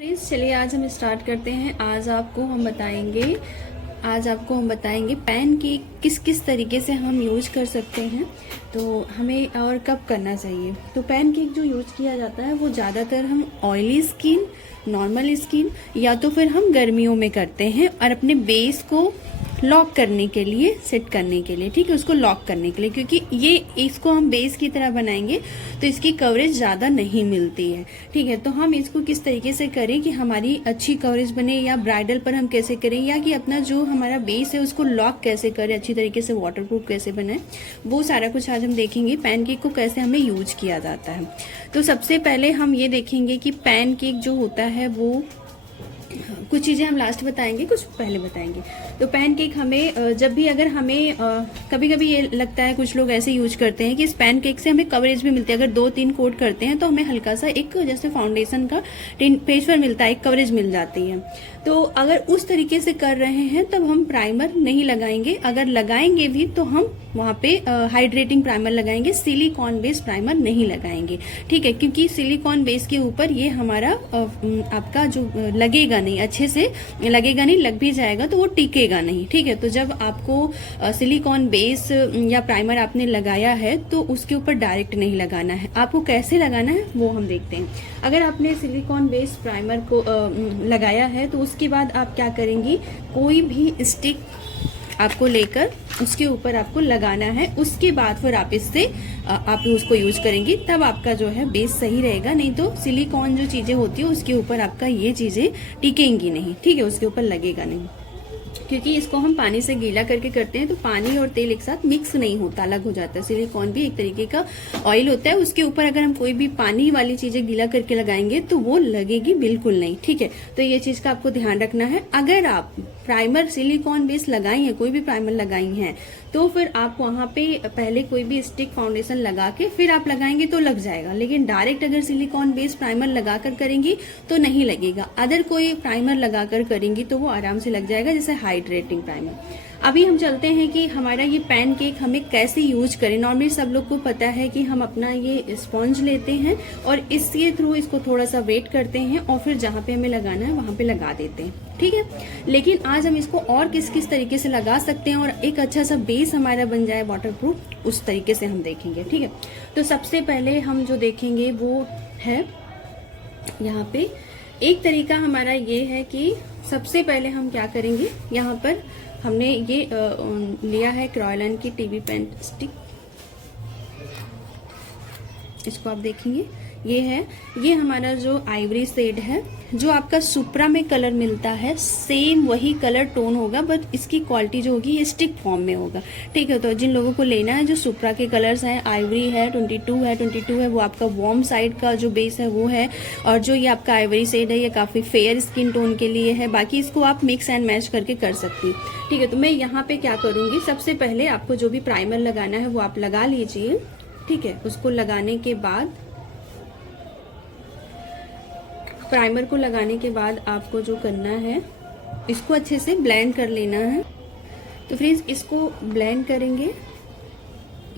Friends चलिए आज हम स्टार्ट करते हैं। आज आपको हम बताएंगे पैन की किस किस तरीके से हम यूज कर सकते हैं, तो हमें और कब करना चाहिए। तो पैन केक जो यूज किया जाता है वो ज़्यादातर हम ऑयली स्किन, नॉर्मल स्किन या तो फिर हम गर्मियों में करते हैं और अपने बेस को लॉक करने के लिए, सेट करने के लिए, ठीक है, उसको लॉक करने के लिए, क्योंकि ये इसको हम बेस की तरह बनाएंगे तो इसकी कवरेज ज़्यादा नहीं मिलती है। ठीक है, तो हम इसको किस तरीके से करें कि हमारी अच्छी कवरेज बने, या ब्राइडल पर हम कैसे करें, या कि अपना जो हमारा बेस है उसको लॉक कैसे करें, अच्छी तरीके से वाटरप्रूफ कैसे बनाए, वो सारा कुछ आज हम देखेंगे। पैन केक को कैसे हमें यूज किया जाता है। तो सबसे पहले हम ये देखेंगे कि पैन केक जो होता है वो, कुछ चीज़ें हम लास्ट बताएंगे, कुछ पहले बताएंगे। तो पैन केक हमें जब भी, अगर हमें कभी कभी ये लगता है, कुछ लोग ऐसे यूज करते हैं कि इस पैन केक से हमें कवरेज भी मिलती है। अगर 2-3 कोट करते हैं तो हमें हल्का सा एक जैसे फाउंडेशन का पेज पर मिलता है, एक कवरेज मिल जाती है। तो अगर उस तरीके से कर रहे हैं तब हम प्राइमर नहीं लगाएंगे। अगर लगाएंगे भी तो हम वहाँ पे हाइड्रेटिंग प्राइमर लगाएंगे, सिलिकॉन बेस प्राइमर नहीं लगाएंगे। ठीक है, क्योंकि सिलिकॉन बेस के ऊपर ये हमारा आपका जो लगेगा नहीं, अच्छे से लगेगा नहीं, लग भी जाएगा तो वो टिकेगा नहीं। ठीक है, तो जब आपको सिलिकॉन बेस या प्राइमर आपने लगाया है तो उसके ऊपर डायरेक्ट नहीं लगाना है। आपको कैसे लगाना है वो हम देखते हैं। अगर आपने सिलिकॉन बेस प्राइमर को लगाया है तो उसके बाद आप क्या करेंगी, कोई भी स्टिक आपको लेकर उसके ऊपर आपको लगाना है। उसके बाद फिर आप इससे आप उसको यूज करेंगी, तब आपका जो है बेस सही रहेगा। नहीं तो सिलिकॉन जो चीजें होती है उसके ऊपर आपका ये चीजें टिकेंगी नहीं। ठीक है, उसके ऊपर लगेगा नहीं, क्योंकि इसको हम पानी से गीला करके करते हैं तो पानी और तेल एक साथ मिक्स नहीं होता, अलग हो जाता है। सिलिकॉन भी एक तरीके का ऑयल होता है, उसके ऊपर अगर हम कोई भी पानी वाली चीजें गीला करके लगाएंगे तो वो लगेगी बिल्कुल नहीं। ठीक है, तो ये चीज का आपको ध्यान रखना है। अगर आप प्राइमर सिलिकॉन बेस लगाई है, कोई भी प्राइमर लगाई है, तो फिर आप वहां पे पहले कोई भी स्टिक फाउंडेशन लगा के फिर आप लगाएंगे तो लग जाएगा। लेकिन डायरेक्ट अगर सिलिकॉन बेस प्राइमर लगाकर करेंगी तो नहीं लगेगा। अदर कोई प्राइमर लगाकर करेंगी तो वो आराम से लग जाएगा, जैसे हाइड्रेटिंग प्राइमर। अभी हम चलते हैं कि हमारा ये पैन केक हमें कैसे यूज करें। नॉर्मली सब लोग को पता है कि हम अपना ये स्पॉन्ज लेते हैं और इसके थ्रू इसको थोड़ा सा वेट करते हैं और फिर जहाँ पे हमें लगाना है वहां पे लगा देते हैं। ठीक है, लेकिन आज हम इसको और किस किस तरीके से लगा सकते हैं और एक अच्छा सा बेस हमारा बन जाए वाटरप्रूफ, उस तरीके से हम देखेंगे। ठीक है, तो सबसे पहले हम जो देखेंगे वो है, यहाँ पे एक तरीका हमारा ये है कि सबसे पहले हम क्या करेंगे, यहाँ पर हमने ये लिया है क्रॉयलन की टीवी पेन स्टिक। इसको आप देखेंगे, ये हमारा जो आइवरी शेड है, जो आपका सुप्रा में कलर मिलता है सेम वही कलर टोन होगा, बट इसकी क्वालिटी जो होगी ये स्टिक फॉर्म में होगा। ठीक है, तो जिन लोगों को लेना है, जो सुप्रा के कलर्स हैं, आइवरी है, 22 है, वो आपका वार्म साइड का जो बेस है वो है, और जो ये आपका आइवरी शेड है ये काफी फेयर स्किन टोन के लिए है। बाकी इसको आप मिक्स एंड मैच करके कर सकती। ठीक है, तो मैं यहाँ पे क्या करूंगी, सबसे पहले आपको जो भी प्राइमर लगाना है वो आप लगा लीजिए। ठीक है, उसको लगाने के बाद, प्राइमर को लगाने के बाद आपको जो करना है, इसको अच्छे से ब्लेंड कर लेना है। तो फ्रेंड्स इसको ब्लेंड करेंगे,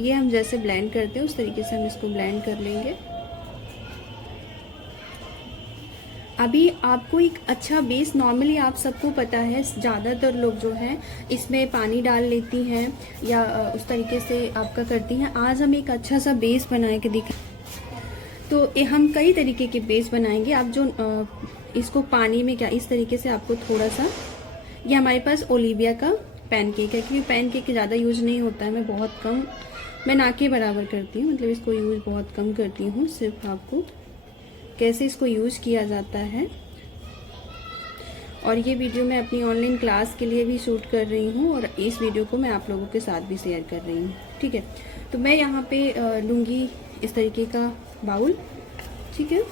ये हम जैसे ब्लेंड करते हैं उस तरीके से हम इसको ब्लेंड कर लेंगे। अभी आपको एक अच्छा बेस, नॉर्मली आप सबको पता है ज़्यादातर लोग जो हैं इसमें पानी डाल लेती हैं या उस तरीके से आपका करती हैं। आज हम एक अच्छा सा बेस बना के दिखा, तो हम कई तरीके के बेस बनाएंगे। आप जो इसको पानी में क्या, इस तरीके से आपको थोड़ा सा, ये हमारे पास ओलिविया का पैन केक है, क्योंकि पैन केक ज़्यादा यूज नहीं होता है, मैं बहुत कम, मैं ना के बराबर करती हूँ, मतलब इसको यूज बहुत कम करती हूँ। सिर्फ आपको कैसे इसको यूज किया जाता है, और ये वीडियो मैं अपनी ऑनलाइन क्लास के लिए भी शूट कर रही हूँ और इस वीडियो को मैं आप लोगों के साथ भी शेयर कर रही हूँ। ठीक है, तो मैं यहाँ पे लूँगी इस तरीके का बाउल। ठीक है,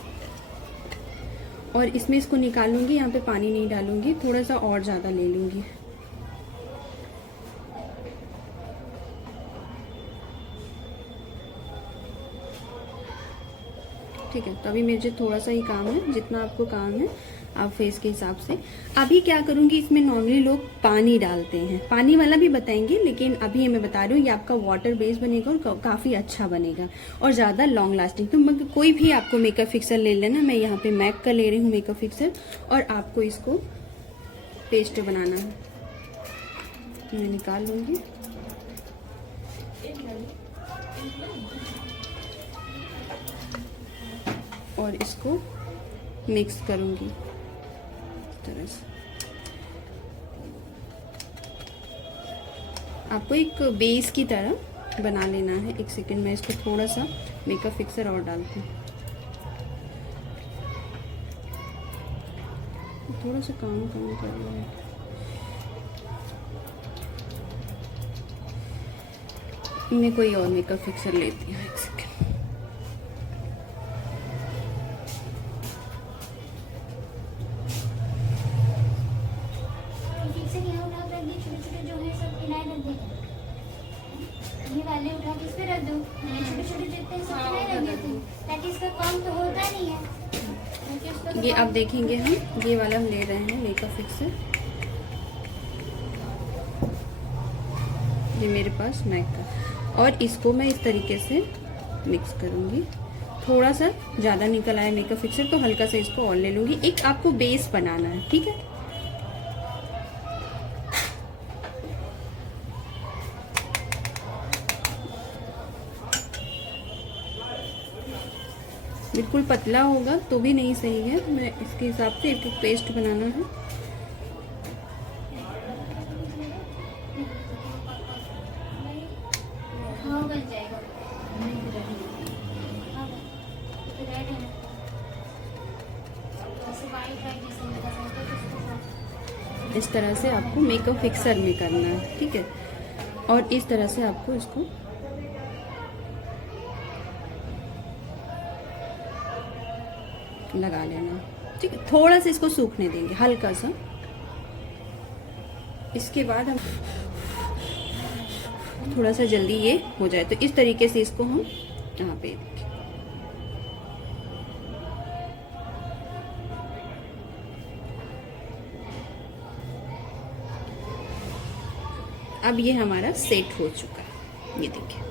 और इसमें इसको निकाल लूँगी, यहाँ पे पानी नहीं डालूंगी, थोड़ा सा और ज़्यादा ले लूँगी। ठीक ठीक है। तो अभी मुझे थोड़ा सा ही काम है, जितना आपको काम है आप फेस के हिसाब से। अभी क्या करूँगी, इसमें नॉर्मली लोग पानी डालते हैं, पानी वाला भी बताएंगे, लेकिन अभी मैं बता रही हूँ ये आपका वाटर बेस बनेगा और काफ़ी अच्छा बनेगा और ज़्यादा लॉन्ग लास्टिंग। तो कोई भी आपको मेकअप फिक्सर ले लेना, मैं यहाँ पे मैक का ले रही हूँ मेकअप फिक्सर, और आपको इसको पेस्ट बनाना है। मैं निकाल लूँगी। और इसको मिक्स करूँगी इस तरह से। आपको एक बेस की तरह बना लेना है। एक सेकंड में इसको थोड़ा सा मेकअप फिक्सर और डालती हूँ, थोड़ा सा काम कर रहा है। मैं कोई और मेकअप फिक्सर लेती हूँ, एक सेकंड। ये वाले उठा के इस पे रख दो, छोटे छोटे जितने सब नहीं रख देती ताकि इसका काम तो होता नहीं है। ये आप देखेंगे हम ये वाला हम ले रहे हैं मेकअप फिक्सर, ये मेरे पास मैक का, और इसको मैं इस तरीके से मिक्स करूँगी। थोड़ा सा ज़्यादा निकल आया मेकअप फिक्सर तो हल्का सा इसको और ले लूँगी। एक आपको बेस बनाना है, ठीक है। बिल्कुल पतला होगा तो भी नहीं सही है, तो मैं इसके हिसाब से एक पेस्ट बनाना है। हाँ बन जाएगा। इस तरह से आपको मेकअप फिक्सर में करना है, ठीक है। और इस तरह से आपको इसको लगा लेना, ठीक है। थोड़ा सा इसको सूखने देंगे हल्का सा। इसके बाद हम थोड़ा सा जल्दी ये हो जाए तो इस तरीके से इसको हम यहाँ पे अब ये हमारा सेट हो चुका है। ये देखिए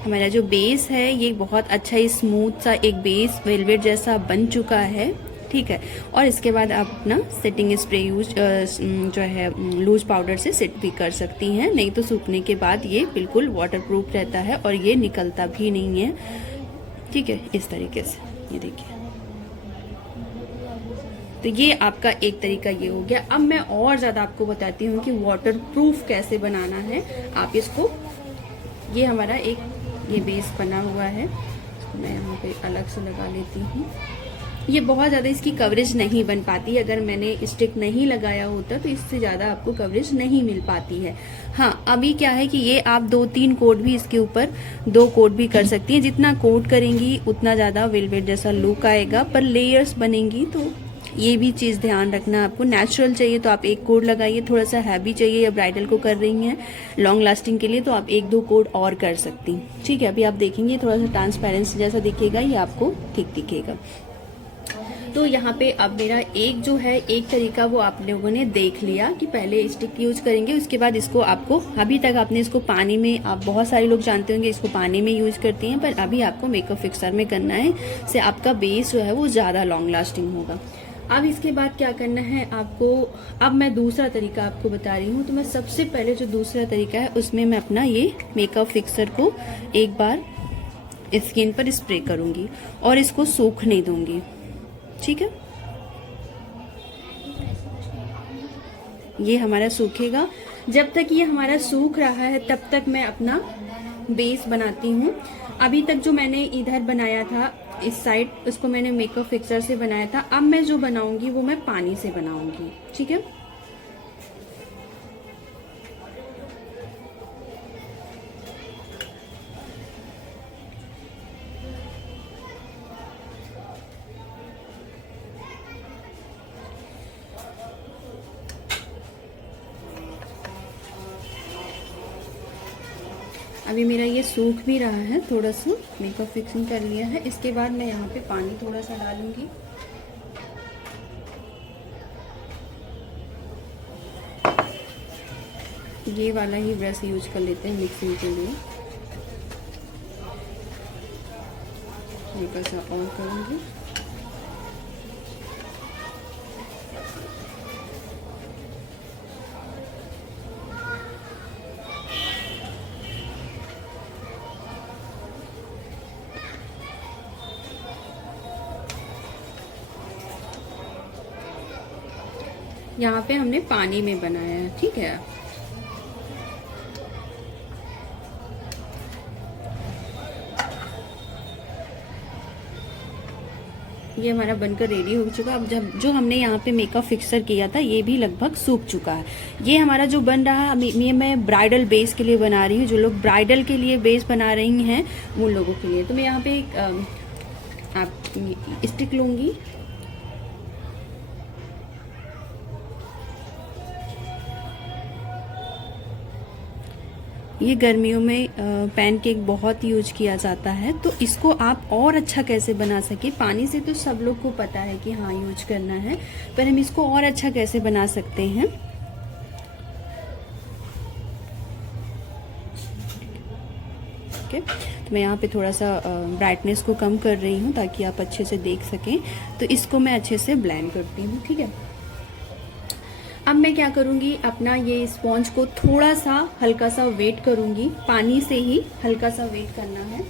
हमारा जो बेस है ये बहुत अच्छा स्मूथ सा एक बेस वेलवेट जैसा बन चुका है, ठीक है। और इसके बाद आप अपना सेटिंग स्प्रे यूज जो है लूज पाउडर से सेट भी कर सकती हैं, नहीं तो सूखने के बाद ये बिल्कुल वाटरप्रूफ रहता है और ये निकलता भी नहीं है, ठीक है। इस तरीके से ये देखिए, तो ये आपका एक तरीका ये हो गया। अब मैं और ज़्यादा आपको बताती हूँ कि वाटरप्रूफ कैसे बनाना है। आप इसको, ये हमारा एक ये बेस बना हुआ है, मैं यहाँ पे अलग से लगा लेती हूँ। ये बहुत ज़्यादा इसकी कवरेज नहीं बन पाती, अगर मैंने स्टिक नहीं लगाया होता तो इससे ज़्यादा आपको कवरेज नहीं मिल पाती है। हाँ, अभी क्या है कि ये आप 2-3 कोट भी इसके ऊपर 2 कोट भी कर सकती हैं। जितना कोट करेंगी उतना ज़्यादा वेलवेट जैसा लुक आएगा, पर लेयर्स बनेंगी तो ये भी चीज़ ध्यान रखना। आपको नेचुरल चाहिए तो आप 1 कोट लगाइए, थोड़ा सा हैवी चाहिए या ब्राइडल को कर रही हैं लॉन्ग लास्टिंग के लिए तो आप 1-2 कोट और कर सकती हैं, ठीक है। अभी आप देखेंगे थोड़ा सा ट्रांसपेरेंसी जैसा दिखेगा, ये आपको ठीक दिखेगा। तो यहाँ पे अब मेरा एक जो है एक तरीका वो आप लोगों ने देख लिया कि पहले स्टिक यूज करेंगे, उसके बाद इसको आपको, अभी तक आपने इसको पानी में, आप बहुत सारे लोग जानते होंगे इसको पानी में यूज करते हैं, पर अभी आपको मेकअप फिक्सर में करना है, इससे आपका बेस जो है वो ज़्यादा लॉन्ग लास्टिंग होगा। अब इसके बाद क्या करना है आपको, अब मैं दूसरा तरीका आपको बता रही हूँ। तो मैं सबसे पहले जो दूसरा तरीका है उसमें मैं अपना ये मेकअप फिक्सर को एक बार स्किन पर स्प्रे करूँगी और इसको सूखने दूंगी, ठीक है। ये हमारा सूखेगा, जब तक ये हमारा सूख रहा है तब तक मैं अपना बेस बनाती हूँ। अभी तक जो मैंने इधर बनाया था इस साइड, उसको मैंने मेकअप फिक्सर से बनाया था। अब मैं जो बनाऊंगी वो मैं पानी से बनाऊंगी, ठीक है। अभी मेरा ये सूख भी रहा है, थोड़ा सा मेकअप फिक्सिंग कर लिया है। इसके बाद मैं यहाँ पे पानी थोड़ा सा डालूंगी। ये वाला ही ब्रश यूज कर लेते हैं मिक्सिंग के लिए। हल्का सा और करूँगी। यहाँ पे हमने पानी में बनाया है, ठीक है। ये हमारा बनकर रेडी हो चुका। अब जब जो हमने यहाँ पे मेकअप फिक्सर किया था ये भी लगभग सूख चुका है। ये हमारा जो बन रहा है, ये मैं ब्राइडल बेस के लिए बना रही हूँ। जो लोग ब्राइडल के लिए बेस बना रही हैं उन लोगों के लिए। तो मैं यहाँ पे एक आप स्टिक लूँगी। ये गर्मियों में पैनकेक बहुत यूज किया जाता है। तो इसको आप और अच्छा कैसे बना सके, पानी से तो सब लोग को पता है कि हाँ यूज करना है, पर हम इसको और अच्छा कैसे बना सकते हैं। ओके, तो मैं यहाँ पे थोड़ा सा ब्राइटनेस को कम कर रही हूँ ताकि आप अच्छे से देख सकें। तो इसको मैं अच्छे से ब्लेंड करती हूँ, ठीक है। अब मैं क्या करूँगी, अपना ये स्पॉन्ज को थोड़ा सा हल्का सा वेट करूँगी। पानी से ही हल्का सा वेट करना है,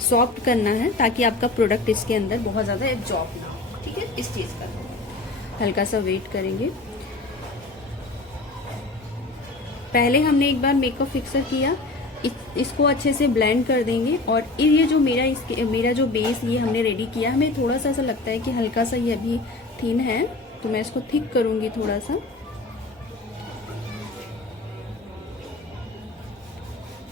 सॉफ्ट करना है, ताकि आपका प्रोडक्ट इसके अंदर बहुत ज़्यादा एब्जॉर्ब ना हो, ठीक है। इस चीज़ का हल्का सा वेट करेंगे। पहले हमने एक बार मेकअप फिक्सर किया, इसको अच्छे से ब्लेंड कर देंगे। और ये जो मेरा जो बेस ये हमने रेडी किया, हमें थोड़ा सा ऐसा लगता है कि हल्का सा ये अभी थिन है, तो मैं इसको थिक करूंगी थोड़ा सा।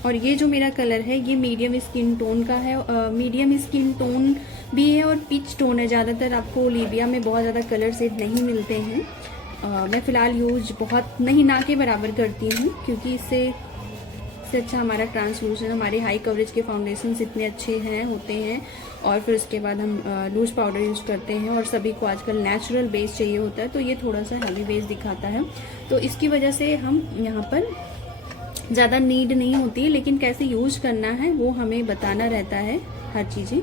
और ये जो मेरा कलर है ये मीडियम स्किन टोन का है। मीडियम स्किन टोन भी है और पिच टोन है। ज़्यादातर आपको ओलिविया में बहुत ज़्यादा कलर शेड नहीं मिलते हैं। मैं फ़िलहाल यूज बहुत नहीं, ना के बराबर करती हूँ, क्योंकि इससे अच्छा हमारा ट्रांसलूसेंट, हमारे हाई कवरेज के फाउंडेशंस इतने अच्छे होते हैं। और फिर उसके बाद हम लूज पाउडर यूज़ करते हैं, और सभी को आजकल नेचुरल बेस चाहिए होता है, तो ये थोड़ा सा हैवी बेस दिखाता है। तो इसकी वजह से हम यहाँ पर ज़्यादा नीड नहीं होती है, लेकिन कैसे यूज़ करना है वो हमें बताना रहता है हर चीज़ें।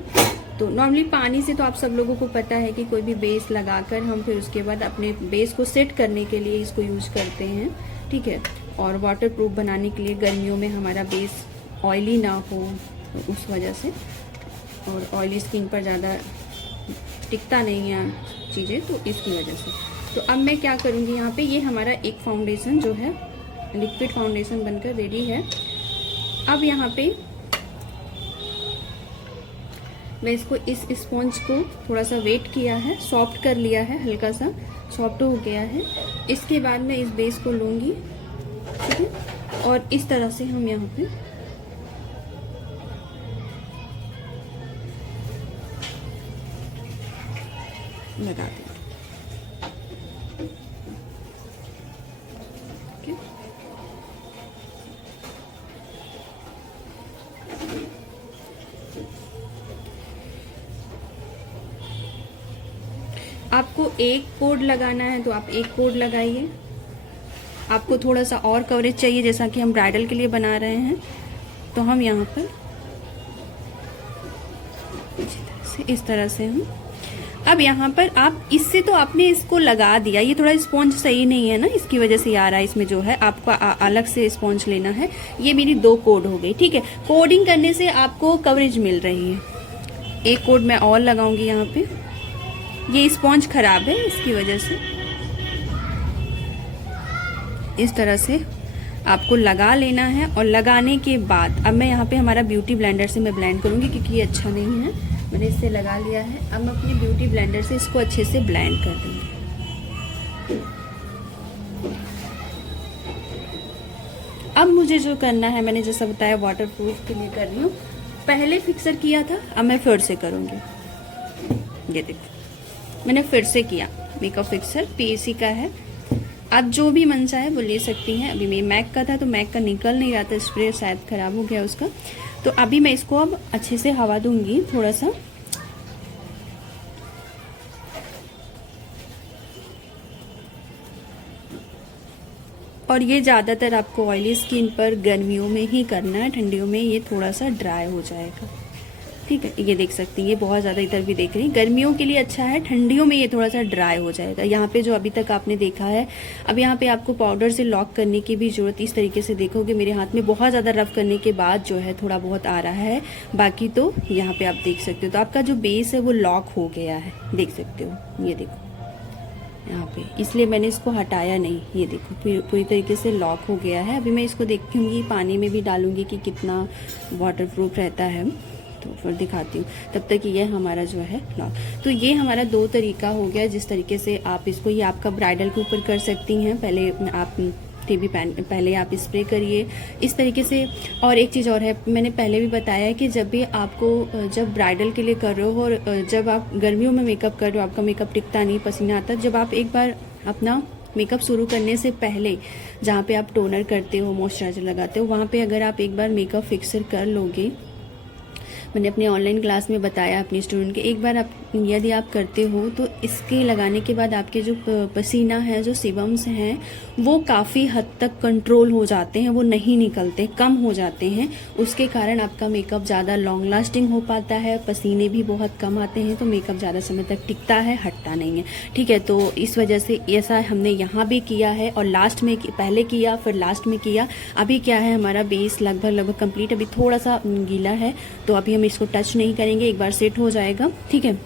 तो नॉर्मली पानी से तो आप सब लोगों को पता है कि कोई भी बेस लगाकर हम फिर उसके बाद अपने बेस को सेट करने के लिए इसको यूज़ करते हैं, ठीक है। और वाटर प्रूफ बनाने के लिए गर्मियों में हमारा बेस ऑयली ना हो, तो उस वजह से, और ऑयली स्किन पर ज़्यादा टिकता नहीं है चीज़ें, तो इसकी वजह से। तो अब मैं क्या करूँगी, यहाँ पे ये हमारा एक फाउंडेशन जो है लिक्विड फाउंडेशन बनकर रेडी है। अब यहाँ पे मैं इसको इस स्पॉन्ज को थोड़ा सा वेट किया है, सॉफ्ट कर लिया है, हल्का सा सॉफ्ट हो गया है। इसके बाद मैं इस बेस को लूँगी, ठीक है, और इस तरह से हम यहाँ पे लगा देंगे। आपको एक कोड लगाना है तो आप एक कोड लगाइए। आपको थोड़ा सा और कवरेज चाहिए, जैसा कि हम ब्राइडल के लिए बना रहे हैं, तो हम यहाँ पर इस तरह से हम अब यहाँ पर आप इससे तो आपने इसको लगा दिया, ये थोड़ा स्पॉन्ज सही नहीं है ना, इसकी वजह से आ रहा है। इसमें जो है आपको अलग से स्पॉन्ज लेना है। ये मेरी 2 कोड हो गई, ठीक है। कोडिंग करने से आपको कवरेज मिल रही है। एक कोड मैं और लगाऊंगी यहाँ पे। ये स्पॉन्ज खराब है, इसकी वजह से इस तरह से आपको लगा लेना है। और लगाने के बाद अब मैं यहाँ पे हमारा ब्यूटी ब्लेंडर से मैं ब्लेंड करूँगी, क्योंकि ये अच्छा नहीं है। मैंने इससे लगा लिया है। अब मैं अपने ब्यूटी ब्लेंडर से इसको अच्छे से ब्लेंड कर दूँगी। अब मुझे जो करना है, मैंने जैसा बताया वाटर प्रूफ के लिए कर रही हूँ। पहले फिक्सर किया था, अब मैं फिर से करूँगी। ये देखो, मैंने फिर से किया। मेकअप फिक्सर पीएसी का है, आप जो भी मन चाहे वो ले सकती हैं। अभी मैं मैक का था तो मैक का निकल नहीं रहा था, स्प्रे शायद ख़राब हो गया उसका। तो अभी मैं इसको अब अच्छे से हवा दूंगी थोड़ा सा। और ये ज़्यादातर आपको ऑयली स्किन पर गर्मियों में ही करना है, ठंडियों में ये थोड़ा सा ड्राई हो जाएगा। ठीक है, ये देख सकती हैं, ये बहुत ज़्यादा इधर भी देख रही हैं, गर्मियों के लिए अच्छा है, ठंडियों में ये थोड़ा सा ड्राई हो जाएगा। यहाँ पे जो अभी तक आपने देखा है, अब यहाँ पे आपको पाउडर से लॉक करने की भी ज़रूरत, इस तरीके से देखोगे मेरे हाथ में बहुत ज़्यादा रफ करने के बाद जो है थोड़ा बहुत आ रहा है, बाकी तो यहाँ पे आप देख सकते हो। तो आपका जो बेस है वो लॉक हो गया है, देख सकते हो, ये देखो यहाँ पे, इसलिए मैंने इसको हटाया नहीं। ये देखो पूरी तरीके से लॉक हो गया है। अभी मैं इसको देखूंगी, पानी में भी डालूंगी कि कितना वाटरप्रूफ रहता है, तो फिर दिखाती हूँ। तब तक ये हमारा जो है लॉक। तो ये हमारा 2 तरीका हो गया जिस तरीके से आप इसको, ये आपका ब्राइडल के ऊपर कर सकती हैं। पहले आप टीबी पैन पहले आप स्प्रे करिए इस तरीके से। और एक चीज़ और है, मैंने पहले भी बताया कि जब भी आपको, जब ब्राइडल के लिए कर रहे हो और जब आप गर्मियों में मेकअप कर रहे हो, आपका मेकअप टिकता नहीं, पसीना आता, जब आप एक बार अपना मेकअप शुरू करने से पहले जहाँ पे आप टोनर करते हो, मॉइस्चराइजर लगाते हो, वहाँ पे अगर आप एक बार मेकअप फिक्सर कर लोगे, मैंने अपने ऑनलाइन क्लास में बताया अपने स्टूडेंट के, एक बार आप यदि आप करते हो तो इसके लगाने के बाद आपके जो पसीना है, जो सीबम्स हैं, वो काफ़ी हद तक कंट्रोल हो जाते हैं, वो नहीं निकलते, कम हो जाते हैं। उसके कारण आपका मेकअप ज़्यादा लॉन्ग लास्टिंग हो पाता है, पसीने भी बहुत कम आते हैं, तो मेकअप ज़्यादा समय तक टिकता है, हटता नहीं है। ठीक है, तो इस वजह से ऐसा हमने यहाँ भी किया है, और लास्ट में पहले किया फिर लास्ट में किया। अभी क्या है, हमारा बेस लगभग कंप्लीट, अभी थोड़ा सा गीला है, तो अभी हम इसको टच नहीं करेंगे, एक बार सेट हो जाएगा। ठीक है,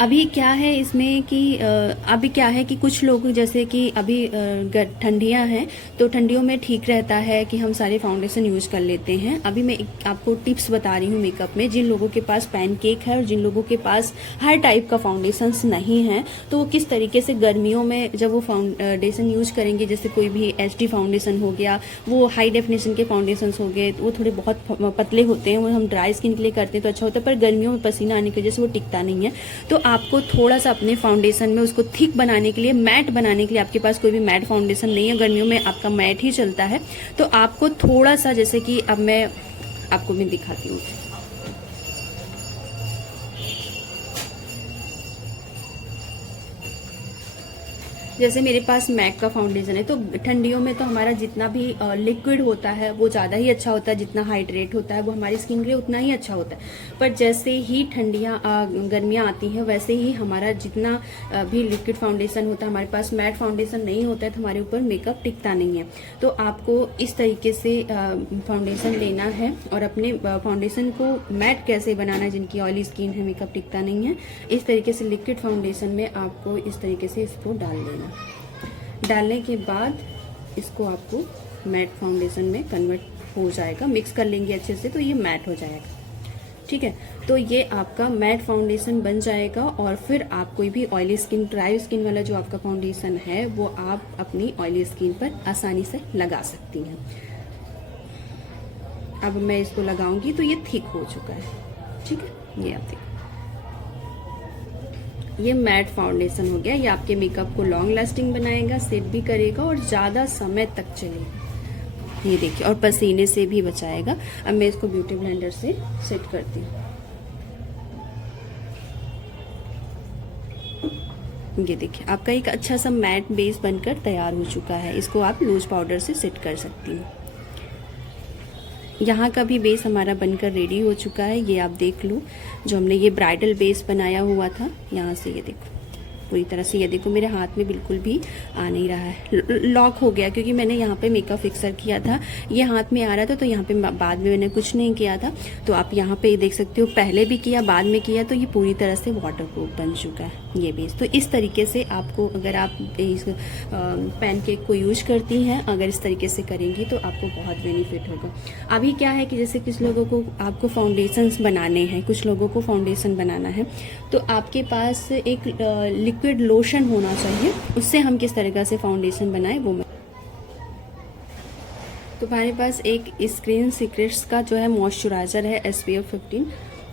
अभी क्या है इसमें कि अभी क्या है कि कुछ लोग, जैसे कि अभी ठंडियां हैं, तो ठंडियों में ठीक रहता है कि हम सारे फाउंडेशन यूज कर लेते हैं। अभी मैं आपको टिप्स बता रही हूँ मेकअप में, जिन लोगों के पास पैनकेक है और जिन लोगों के पास हर टाइप का फाउंडेशंस नहीं है, तो वो किस तरीके से गर्मियों में जब वो फाउंडेशन यूज करेंगे, जैसे कोई भी HD फाउंडेशन हो गया, वो हाई डेफिनेशन के फाउंडेशन हो गए, तो वो थोड़े बहुत पतले होते हैं, वो हम ड्राई स्किन के लिए करते हैं तो अच्छा होता है, पर गर्मियों में पसीना आने की वजह से वो टिकता नहीं है। तो आपको थोड़ा सा अपने फाउंडेशन में उसको थिक बनाने के लिए, मैट बनाने के लिए, आपके पास कोई भी मैट फाउंडेशन नहीं है, गर्मियों में आपका मैट ही चलता है, तो आपको थोड़ा सा, जैसे कि अब मैं आपको भी दिखाती हूँ, जैसे मेरे पास मैक का फाउंडेशन है, तो ठंडियों में तो हमारा जितना भी लिक्विड होता है वो ज़्यादा ही अच्छा होता है, जितना हाइड्रेट होता है वो हमारी स्किन के लिए उतना ही अच्छा होता है। पर जैसे ही गर्मियाँ आती हैं, वैसे ही हमारा जितना भी लिक्विड फाउंडेशन होता है, हमारे पास मैट फाउंडेशन नहीं होता है, तो हमारे ऊपर मेकअप टिकता नहीं है। तो आपको इस तरीके से फाउंडेशन लेना है, और अपने फाउंडेशन को मैट कैसे बनाना है, जिनकी ऑयली स्किन है, मेकअप टिकता नहीं है, इस तरीके से लिक्विड फाउंडेशन में आपको इस तरीके से इसको डाल देना। डालने के बाद इसको आपको मैट फाउंडेशन में कन्वर्ट हो जाएगा, मिक्स कर लेंगे अच्छे से तो ये मैट हो जाएगा। ठीक है, तो ये आपका मैट फाउंडेशन बन जाएगा, और फिर आप कोई भी ऑयली स्किन, ड्राई स्किन वाला जो आपका फाउंडेशन है, वो आप अपनी ऑयली स्किन पर आसानी से लगा सकती हैं। अब मैं इसको लगाऊंगी तो ये थिक हो चुका है। ठीक है, ये आप देखो, ये मैट फाउंडेशन हो गया। ये आपके मेकअप को लॉन्ग लास्टिंग बनाएगा, सेट भी करेगा और ज़्यादा समय तक चलेगा। ये देखिए, और पसीने से भी बचाएगा। अब मैं इसको ब्यूटी ब्लेंडर से सेट करती हूँ। ये देखिए, आपका एक अच्छा सा मैट बेस बनकर तैयार हो चुका है। इसको आप लूज पाउडर से सेट कर सकती हैं। यहाँ का भी बेस हमारा बनकर रेडी हो चुका है। ये आप देख लो, जो हमने ये ब्राइडल बेस बनाया हुआ था, यहाँ से ये देखो पूरी तरह से, ये देखो मेरे हाथ में बिल्कुल भी आ नहीं रहा है, लॉक हो गया, क्योंकि मैंने यहाँ पे मेकअप फिक्सर किया था, ये हाथ में आ रहा था, तो यहाँ पे बाद में मैंने कुछ नहीं किया था। तो आप यहाँ पे देख सकते हो, पहले भी किया बाद में किया, तो ये पूरी तरह से वाटरप्रूफ बन चुका है ये बेस। तो इस तरीके से आपको, अगर आप इस पैनकेक को यूज करती हैं, अगर इस तरीके से करेंगी तो आपको बहुत बेनिफिट होगा। अभी क्या है कि जैसे कुछ लोगों को आपको फाउंडेशंस बनाने हैं, कुछ लोगों को फाउंडेशन बनाना है, तो आपके पास एक लिक्विड लोशन होना चाहिए। उससे हम किस तरीके से फाउंडेशन बनाएं वो तो हमारे पास एक स्किन सीक्रेट्स का जो है मॉइस्चराइजर है SPF 15,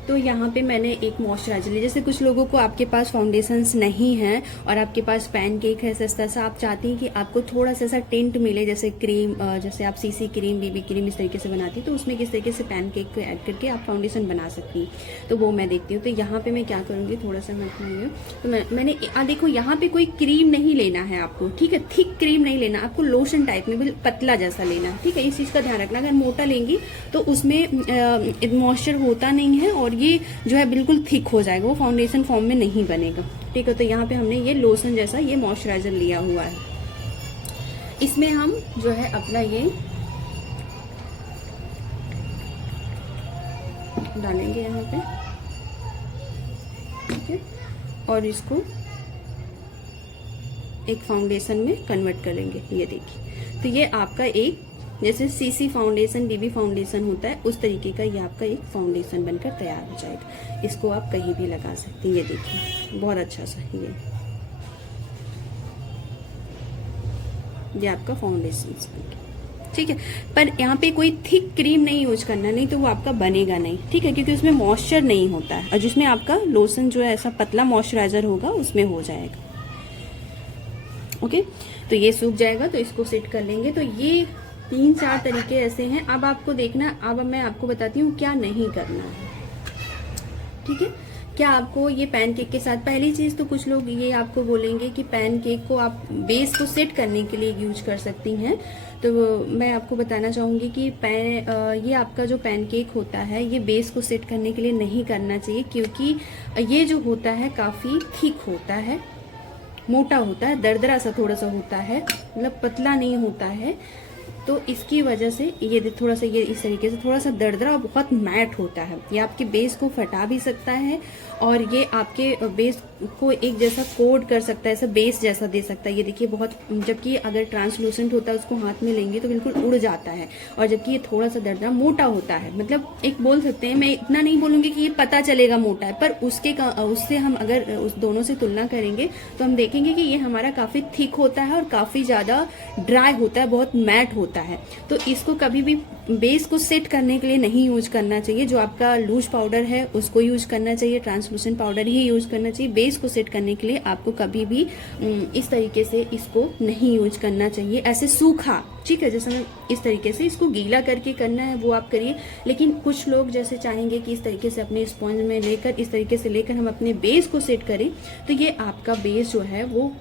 तो यहाँ पे मैंने एक मॉइस्चराइजर लिया। जैसे कुछ लोगों को आपके पास फाउंडेशंस नहीं हैं और आपके पास पैनकेक है सस्ता सा, आप चाहती हैं कि आपको थोड़ा सा ऐसा टिंट मिले, जैसे क्रीम, जैसे आप सीसी क्रीम, बीबी क्रीम इस तरीके से बनाती तो उसमें किस तरीके से पैनकेक को ऐड करके आप फाउंडेशन बना सकती हैं, तो वो मैं देखती हूँ। तो यहाँ पे मैं क्या करूँगी, थोड़ा सा मैं अपना तो मैंने देखो यहाँ पे कोई क्रीम नहीं लेना है आपको, ठीक है, थिक क्रीम नहीं लेना, आपको लोशन टाइप में बिल्कुल पतला जैसा लेना है, ठीक है। इस चीज़ का ध्यान रखना, अगर मोटा लेंगी तो उसमें मॉइस्चर होता नहीं है और ये जो है बिल्कुल थिक हो जाएगा, वो फाउंडेशन फॉर्म में नहीं बनेगा, ठीक है। तो यहाँ पे हमने ये लोशन जैसा ये मॉइस्चराइजर लिया हुआ है, इसमें हम जो है अपना ये डालेंगे यहाँ पे, ठीक है, और इसको एक फाउंडेशन में कन्वर्ट करेंगे। ये देखिए, तो ये आपका एक जैसे सीसी फाउंडेशन, बीबी फाउंडेशन होता है उस तरीके का ये आपका एक फाउंडेशन बनकर तैयार हो जाएगा। इसको आप कहीं भी लगा सकते हैं। ये देखिए बहुत अच्छा सा ये आपका फाउंडेशन, ठीक है। पर यहाँ पे कोई थिक क्रीम नहीं यूज करना, नहीं तो वो आपका बनेगा नहीं, ठीक है, क्योंकि उसमें मॉइस्चर नहीं होता है और जिसमें आपका लोशन जो है ऐसा पतला मॉइस्चराइजर होगा उसमें हो जाएगा। ओके, तो ये सूख जाएगा तो इसको सेट कर लेंगे। तो ये 3-4 तरीके ऐसे हैं। अब आपको देखना, अब मैं आपको बताती हूँ क्या नहीं करना है, ठीक है। क्या आपको ये पैनकेक के साथ, पहली चीज तो कुछ लोग ये आपको बोलेंगे कि पैनकेक को आप बेस को सेट करने के लिए यूज कर सकती हैं, तो मैं आपको बताना चाहूँगी कि ये आपका जो पैनकेक होता है ये बेस को सेट करने के लिए नहीं करना चाहिए, क्योंकि ये जो होता है काफ़ी थिक होता है, मोटा होता है, दरदरा सा थोड़ा सा होता है, मतलब पतला नहीं होता है। तो इसकी वजह से ये थोड़ा सा ये इस तरीके से थोड़ा सा दरदरा और बहुत मैट होता है। ये आपके बेस को फटा भी सकता है और ये आपके बेस को एक जैसा कोड कर सकता है, ऐसा बेस जैसा दे सकता है। ये देखिए बहुत, जबकि अगर ट्रांसलूसेंट होता है उसको हाथ में लेंगे तो बिल्कुल उड़ जाता है, और जबकि ये थोड़ा सा दरदरा मोटा होता है, मतलब एक बोल सकते हैं, मैं इतना नहीं बोलूंगी कि ये पता चलेगा मोटा है, पर उससे हम अगर उस दोनों से तुलना करेंगे तो हम देखेंगे कि ये हमारा काफी थिक होता है और काफी ज्यादा ड्राई होता है, बहुत मैट होता है। तो इसको कभी भी बेस को सेट करने के लिए नहीं यूज करना चाहिए। जो आपका लूज पाउडर है उसको यूज करना चाहिए, ट्रांसलूसेंट पाउडर ही यूज करना चाहिए। बेस को सेट करने के लिए आपको कभी भी इस तरीके से इसको नहीं यूज करना चाहिए, ऐसे सूखा, ठीक है। जैसे मैं इस तरीके से इसको गीला करके करना है वो आप करिए, लेकिन कुछ लोग जैसे चाहेंगे कि इस तरीके से अपने स्पंज में लेकर, इस तरीके से लेकर हम अपने बेस को सेट करें, तो ये आपका बेस जो है वो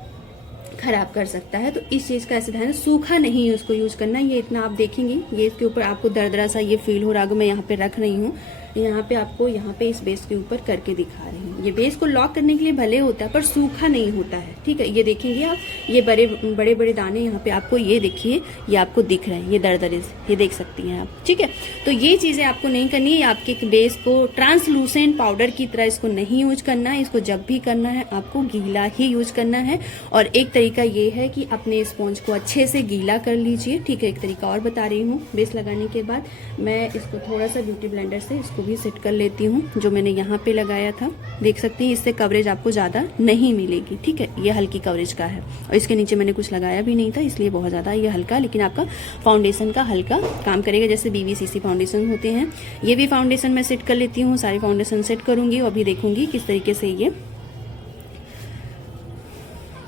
खराब कर सकता है। तो इस चीज का ऐसे ध्यान, सूखा नहीं है उसको यूज करना। ये इतना आप देखेंगे, ये इसके ऊपर आपको दरदरा सा ये फील हो रहा है। मैं यहाँ पे रख रही हूँ, यहाँ पे आपको यहाँ पे इस बेस के ऊपर करके दिखा रही हूँ। ये बेस को लॉक करने के लिए भले होता है पर सूखा नहीं होता है, ठीक है। ये देखेंगे आप, ये बड़े बड़े दाने यहाँ पे आपको ये देखिए, ये आपको दिख रहे हैं, ये दरदरे से, ये देख सकती हैं आप, ठीक है। तो ये चीजें आपको नहीं करनी है। आपके बेस को ट्रांसलूसेंट पाउडर की तरह इसको नहीं यूज करना है। इसको जब भी करना है आपको गीला ही यूज करना है। और एक तरीका ये है कि अपने स्पॉन्ज को अच्छे से गीला कर लीजिए, ठीक है। एक तरीका और बता रही हूँ, बेस लगाने के बाद मैं इसको थोड़ा सा ब्यूटी ब्लेंडर से इसको भी सेट कर लेती हूँ, जो मैंने यहाँ पे लगाया था। देख सकती हैं इससे कवरेज आपको ज़्यादा नहीं मिलेगी, ठीक है। ये हल्की कवरेज का है और इसके नीचे मैंने कुछ लगाया भी नहीं था, इसलिए बहुत ज़्यादा ये हल्का, लेकिन आपका फाउंडेशन का हल्का काम करेगा। जैसे BVCC फाउंडेशन होते हैं, ये भी फाउंडेशन मैं सेट कर लेती हूँ। सारी फाउंडेशन सेट करूँगी और अभी देखूँगी किस तरीके से ये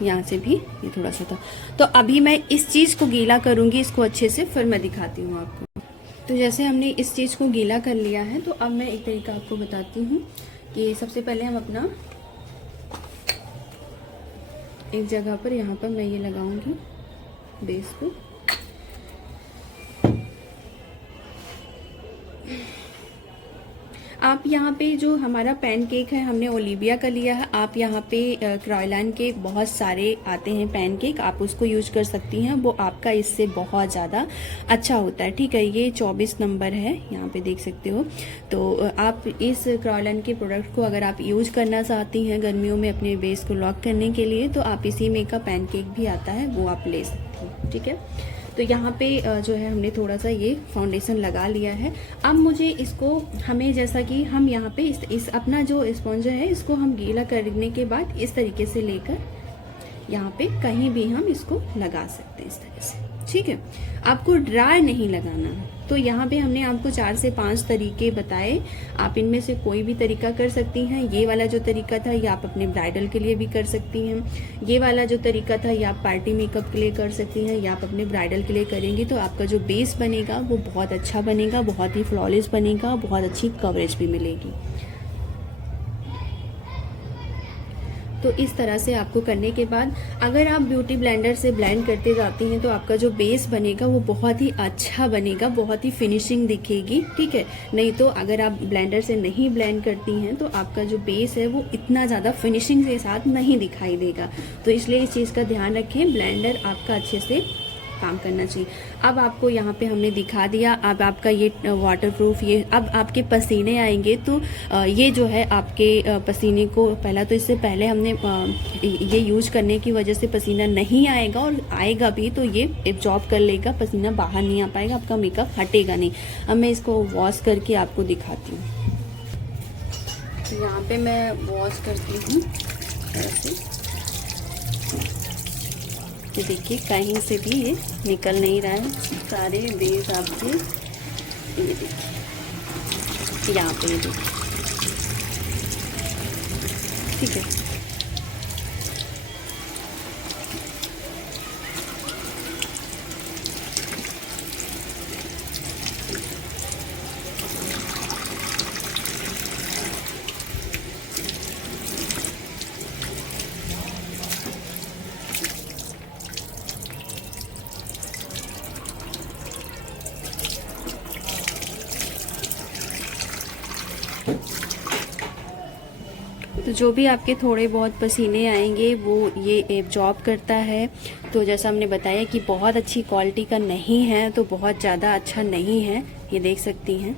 यहाँ से भी ये थोड़ा सा था। तो अभी मैं इस चीज़ को गीला करूँगी इसको अच्छे से, फिर मैं दिखाती हूँ आपको। तो जैसे हमने इस चीज़ को गीला कर लिया है, तो अब मैं एक तरीका आपको बताती हूँ कि सबसे पहले हम अपना एक जगह पर, यहाँ पर मैं ये लगाऊंगी बेस को। आप यहाँ पे जो हमारा पैनकेक है हमने ओलिविया का लिया है। आप यहाँ पे क्रॉयलैंड के बहुत सारे आते हैं पैनकेक, आप उसको यूज कर सकती हैं, वो आपका इससे बहुत ज़्यादा अच्छा होता है, ठीक है। ये 24 नंबर है, यहाँ पे देख सकते हो। तो आप इस क्रॉयलैंड के प्रोडक्ट को अगर आप यूज करना चाहती हैं गर्मियों में अपने बेस को लॉक करने के लिए, तो आप इसी में का पैनकेक भी आता है, वो आप ले सकती हैं, ठीक है। तो यहाँ पे जो है हमने थोड़ा सा ये फाउंडेशन लगा लिया है। अब मुझे इसको, हमें जैसा कि हम यहाँ पे इस अपना जो स्पॉन्ज है इसको हम गीला करने के बाद इस तरीके से लेकर यहाँ पे कहीं भी हम इसको लगा सकते हैं इस तरह से, ठीक है। आपको ड्राई नहीं लगाना है, तो यहाँ पे हमने आपको 4 से 5 तरीके बताए, आप इनमें से कोई भी तरीका कर सकती हैं। ये वाला जो तरीका था ये आप अपने ब्राइडल के लिए भी कर सकती हैं। ये वाला जो तरीका था ये आप पार्टी मेकअप के लिए कर सकती हैं, या आप अपने ब्राइडल के लिए करेंगी तो आपका जो बेस बनेगा वो बहुत अच्छा बनेगा, बहुत ही फ्लॉलेस बनेगा, बहुत अच्छी कवरेज भी मिलेगी। तो इस तरह से आपको करने के बाद अगर आप ब्यूटी ब्लेंडर से ब्लेंड करते जाती हैं तो आपका जो बेस बनेगा वो बहुत ही अच्छा बनेगा, बहुत ही फिनिशिंग दिखेगी, ठीक है। नहीं तो अगर आप ब्लेंडर से नहीं ब्लेंड करती हैं तो आपका जो बेस है वो इतना ज़्यादा फिनिशिंग के साथ नहीं दिखाई देगा। तो इसलिए इस चीज़ का ध्यान रखें, ब्लेंडर आपका अच्छे से काम करना चाहिए। अब आपको यहाँ पे हमने दिखा दिया, अब आपका ये वाटरप्रूफ, ये अब आपके पसीने आएंगे तो ये जो है आपके पसीने को पहला तो इससे पहले हमने ये यूज करने की वजह से पसीना नहीं आएगा, और आएगा भी तो ये एब्जॉर्ब कर लेगा, पसीना बाहर नहीं आ पाएगा, आपका मेकअप हटेगा नहीं। अब मैं इसको वॉश करके आपको दिखाती हूँ। तो यहाँ पे मैं वॉश करती हूँ ऐसे, ये देखिए कहीं से भी ये निकल नहीं रहा है, सारे बेस आपके ये देखिए यहाँ पे, ये देखिए, ठीक है। तो जो भी आपके थोड़े बहुत पसीने आएंगे वो ये एब्जॉर्ब करता है। तो जैसा हमने बताया कि बहुत अच्छी क्वालिटी का नहीं है, तो बहुत ज़्यादा अच्छा नहीं है, ये देख सकती हैं,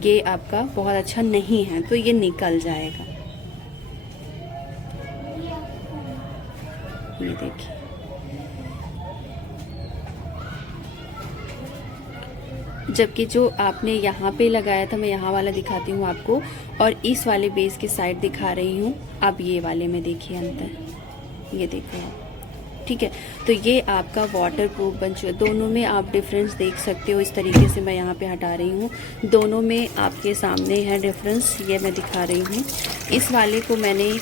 ये आपका बहुत अच्छा नहीं है तो ये निकल जाएगा, ये देखिए। जबकि जो आपने यहाँ पे लगाया था, मैं यहाँ वाला दिखाती हूँ आपको, और इस वाले बेस की साइड दिखा रही हूँ। अब ये वाले में देखिए अंतर, ये देखो आप, ठीक है। तो ये आपका वाटर प्रूफ बन चुका है। दोनों में आप डिफरेंस देख सकते हो, इस तरीके से मैं यहाँ पे हटा रही हूँ, दोनों में आपके सामने है डिफरेंस, ये मैं दिखा रही हूँ। इस वाले को मैंने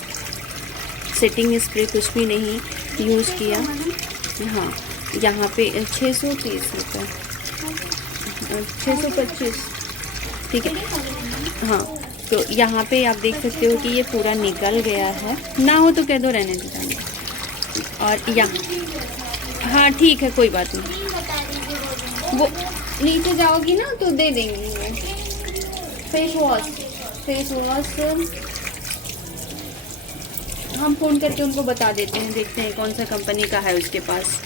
सेटिंग स्प्रे कुछ भी नहीं यूज़ किया। हाँ, यहाँ पे 630 रुपये, 625, ठीक है। हाँ, तो यहाँ पे आप देख सकते हो कि ये पूरा निकल गया है, ना हो तो कह दो रहने दीजिए। और यहाँ, हाँ ठीक है, कोई बात नहीं, वो नीचे जाओगी ना तो दे देंगी वो। फेस वॉश हम फ़ोन करके उनको बता देते हैं, देखते हैं कौन सा कंपनी का है उसके पास।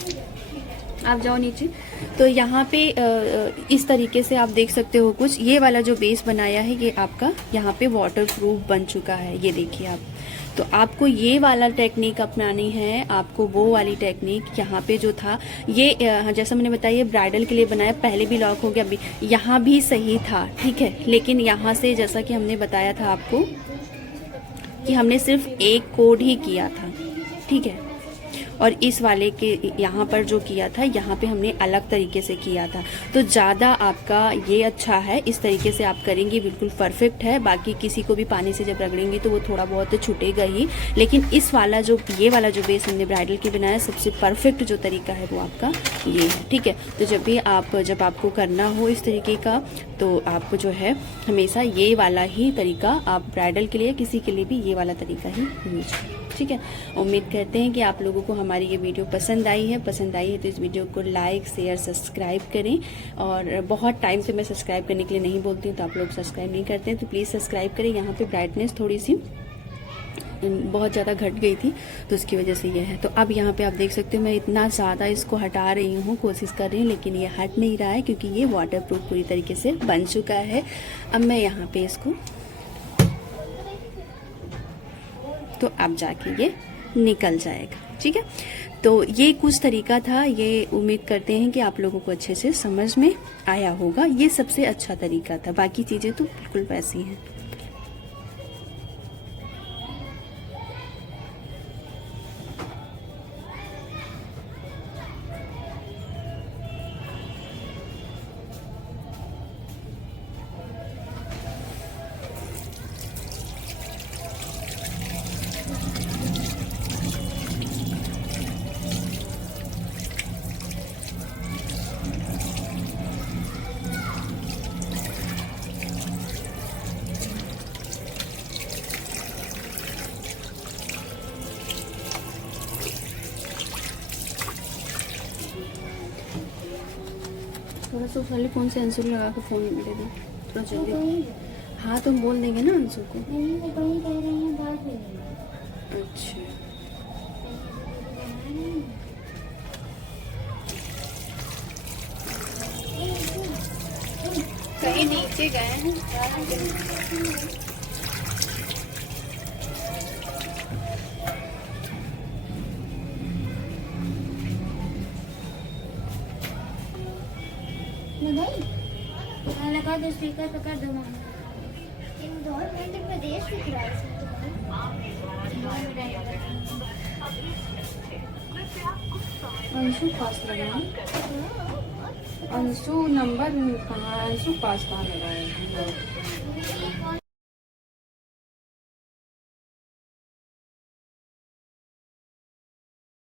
आप जाओ नीचे। तो यहाँ पे इस तरीके से आप देख सकते हो कुछ, ये वाला जो बेस बनाया है ये आपका यहाँ पे वाटर प्रूफ बन चुका है, ये देखिए आप। तो आपको ये वाला टेक्निक अपनानी है, आपको वो वाली टेक्निक। यहाँ पे जो था ये जैसा मैंने बताया ये ब्राइडल के लिए बनाया, पहले भी लॉक हो गया, अभी यहाँ भी सही था, ठीक है। लेकिन यहाँ से जैसा कि हमने बताया था आपको कि हमने सिर्फ एक कोड ही किया था, ठीक है। और इस वाले के यहाँ पर जो किया था, यहाँ पे हमने अलग तरीके से किया था। तो ज़्यादा आपका ये अच्छा है, इस तरीके से आप करेंगे बिल्कुल परफेक्ट है। बाकी किसी को भी पानी से जब रगड़ेंगे तो वो थोड़ा बहुत तो छूटेगा ही, लेकिन इस वाला जो ये वाला जो बेस हमने ब्राइडल की बनाया, सबसे परफेक्ट जो तरीका है वो आपका ये है, ठीक है। तो जब आपको करना हो इस तरीके का, तो आप जो है हमेशा ये वाला ही तरीका, आप ब्राइडल के लिए किसी के लिए भी ये वाला तरीका ही यूज करें, ठीक है। उम्मीद करते हैं कि आप लोगों को हमारी ये वीडियो पसंद आई है तो इस वीडियो को लाइक शेयर सब्सक्राइब करें। और बहुत टाइम से मैं सब्सक्राइब करने के लिए नहीं बोलती हूँ, तो आप लोग सब्सक्राइब नहीं करते हैं, तो प्लीज़ सब्सक्राइब करें। यहाँ पे ब्राइटनेस थोड़ी सी बहुत ज़्यादा घट गई थी तो उसकी वजह से ये है। तो अब यहाँ पे आप देख सकते हो मैं इतना ज़्यादा इसको हटा रही हूँ, कोशिश कर रही हूँ, लेकिन ये हट नहीं रहा है क्योंकि ये वाटरप्रूफ पूरी तरीके से बन चुका है। अब मैं यहाँ पे इसको, तो अब जाके ये निकल जाएगा, ठीक है। तो ये कुछ तरीका था, ये उम्मीद करते हैं कि आप लोगों को अच्छे से समझ में आया होगा। ये सबसे अच्छा तरीका था, बाकी चीज़ें तो बिल्कुल वैसी हैं। थोड़ा सा खाली फ़ोन से अंशु को लगा के फ़ोन दे दो थोड़ा वो जल्दी। कहीं हाँ तो बोल देंगे ना अंशु को। नहीं, वो कहीं कह रहे हैं बात ले लेंगे। अच्छा कहीं नीचे गए हैं। लगाई? हाँ, लगा दो, स्पीकर पे कर दो मामा। इंदौर मध्य प्रदेश दिख रहा है इसमें तो। अंशु पास लगा अंशु नंबर कहाँ अंशु पास कहाँ लगा है।